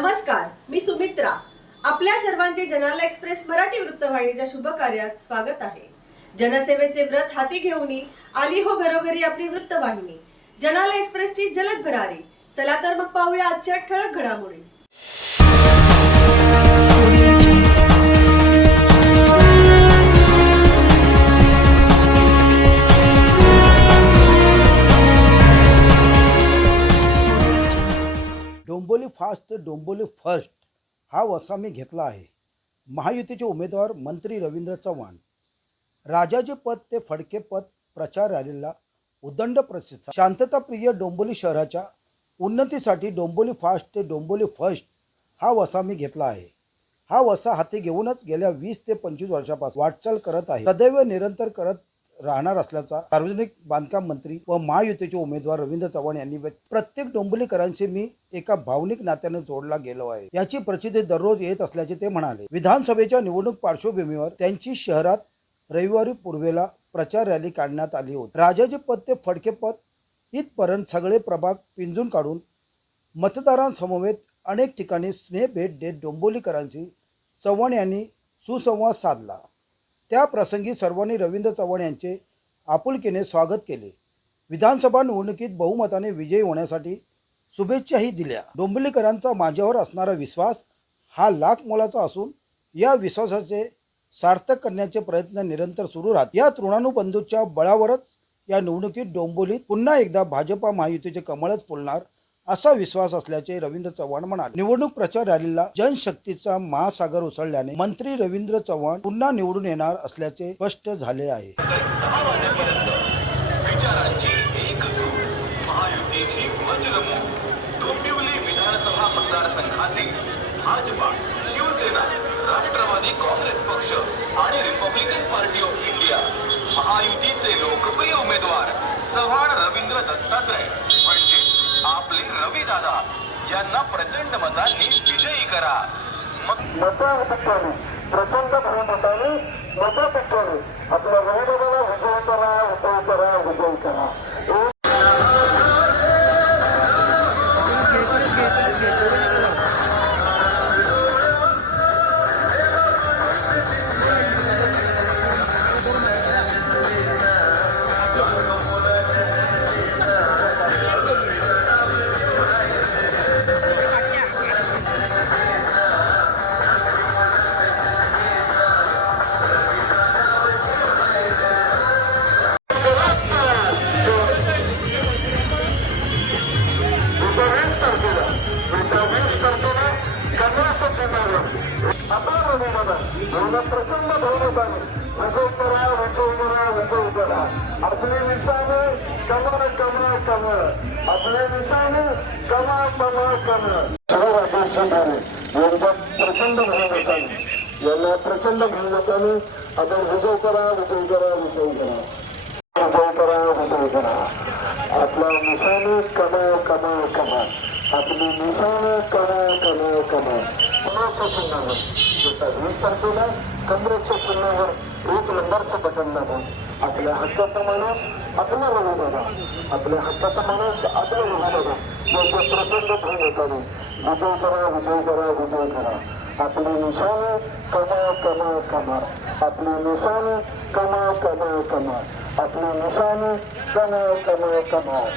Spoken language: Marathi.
नमस्कार मी सुमित्रा. आपल्या सर्वांचे जनाला एक्सप्रेस मराठी वृत्तवाहिनीच्या शुभ कार्यात स्वागत आहे. जनसेवेचे व्रत हाती घेऊन आली हो घरोघरी आपली वृत्तवाहिनी. जनाला एक्सप्रेसची जलद भरारी. चला तर मग पाहूया आजच्या ठळक घडामोडी. डोंबोली ते फर्स्ट हा वसा मी घेतला आहे. महायुतीचे उमेदवार मंत्री रवींद्र चव्हाण. राजाचे पद ते फडके पद प्रचार रॅलीला उदंड प्रसिद्ध शांतताप्रिय डोंबोली शहराच्या उन्नतीसाठी डोंबोली फास्ट ते डोंबोली फर्स्ट हा वसा मी घेतला आहे. हा वसा हाती घेऊनच गेल्या वीस ते पंचवीस वर्षापासून वाटचाल करत आहे. सदैव निरंतर करत राहणार असल्याचा सार्वजनिक बांधकाम मंत्री व महायुतीचे उमेदवार रवींद्र चव्हाण यांनी प्रत्येक डोंबिवलीकरांशी मी एका भावनिक नात्याने जोडला गेलो आहे. याची प्रसिद्धी दररोज येत असल्याचे ते म्हणाले. विधानसभेच्या निवडणूक पार्श्वभूमीवर त्यांची शहरात रविवारी पूर्वेला प्रचार रॅली काढण्यात आली होती. राजाचे पद ते फडके पद इथपर्यंत सगळे प्रभाग पिंजून काढून मतदारांसमवेत अनेक ठिकाणी स्नेह भेट देत डोंबिवलीकरांशी चव्हाण यांनी सुसंवाद साधला. त्या प्रसंगी सर्वांनी रवींद्र चव्हाण यांचे आपुलकीने स्वागत केले. विधानसभा निवडणुकीत बहुमताने विजयी होण्यासाठी शुभेच्छाही दिल्या. डोंबिवलीकरांचा माझ्यावर असणारा विश्वास हा लाख मोलाचा असून या विश्वासाचे सार्थक करण्याचे प्रयत्न निरंतर सुरू राहत या तृणानुबंधूच्या बळावरच या निवडणुकीत डोंबिवलीत पुन्हा एकदा भाजपा महायुतीचे कमळच फुलणार असा विश्वास असल्याचे रवींद्र चव्हाण म्हणाले. निवडणूक प्रचार रॅलीला जनशक्तीचा महासागर उसळल्याने मंत्री रवींद्र चव्हाण पुन्हा निवडून येणार असल्याचे स्पष्ट झाले आहे. भाजपा शिवसेना राष्ट्रवादी काँग्रेस पक्ष आणि रिपब्लिकन पार्टी ऑफ इंडिया. महायुतीचे लोकप्रिय उमेदवार चव्हाण रवींद्र दत्तात्रय. यांना प्रचंड मतांनी विजयी करा. मग प्रचंड बहुमताने मताधिक्याने आपल्या वैभवाला विजय करा विजयी करा विजयी करा. रविदादा प्रसन्न प्रचंड बहुमताने वसो करा वसो करा वसो करा आपले निशाणे कमा कमा कमळ. आपले निशाणे कमा कमा कमळ. सर्व राजेश शिंदे प्रचंड प्रचंड बहुमताने यांना प्रचंड बहुमताने आपण विजय करा विजय करा विजय करा विजय करा विजय करा आपला निशाणे कमा कमा कमा आपली निशाणे कमा कमा कमा प्रसन्न चिन्हावर वीस तारखेला चिन्हावर एक नंबरचं बटन दाबून आपल्या हक्काचा माणूस आपला रवी दादा आपल्या हक्काचा माणूस आपला रवी दादा यांच्या प्रचंड भूमिकाने विजय करा विजय करा विजय करा. आपली निशाणे कमाल कमाल कमाल आपली निशाणे कमाल कमाल कमाल आपली निशाणे कमाल कमाल कमाल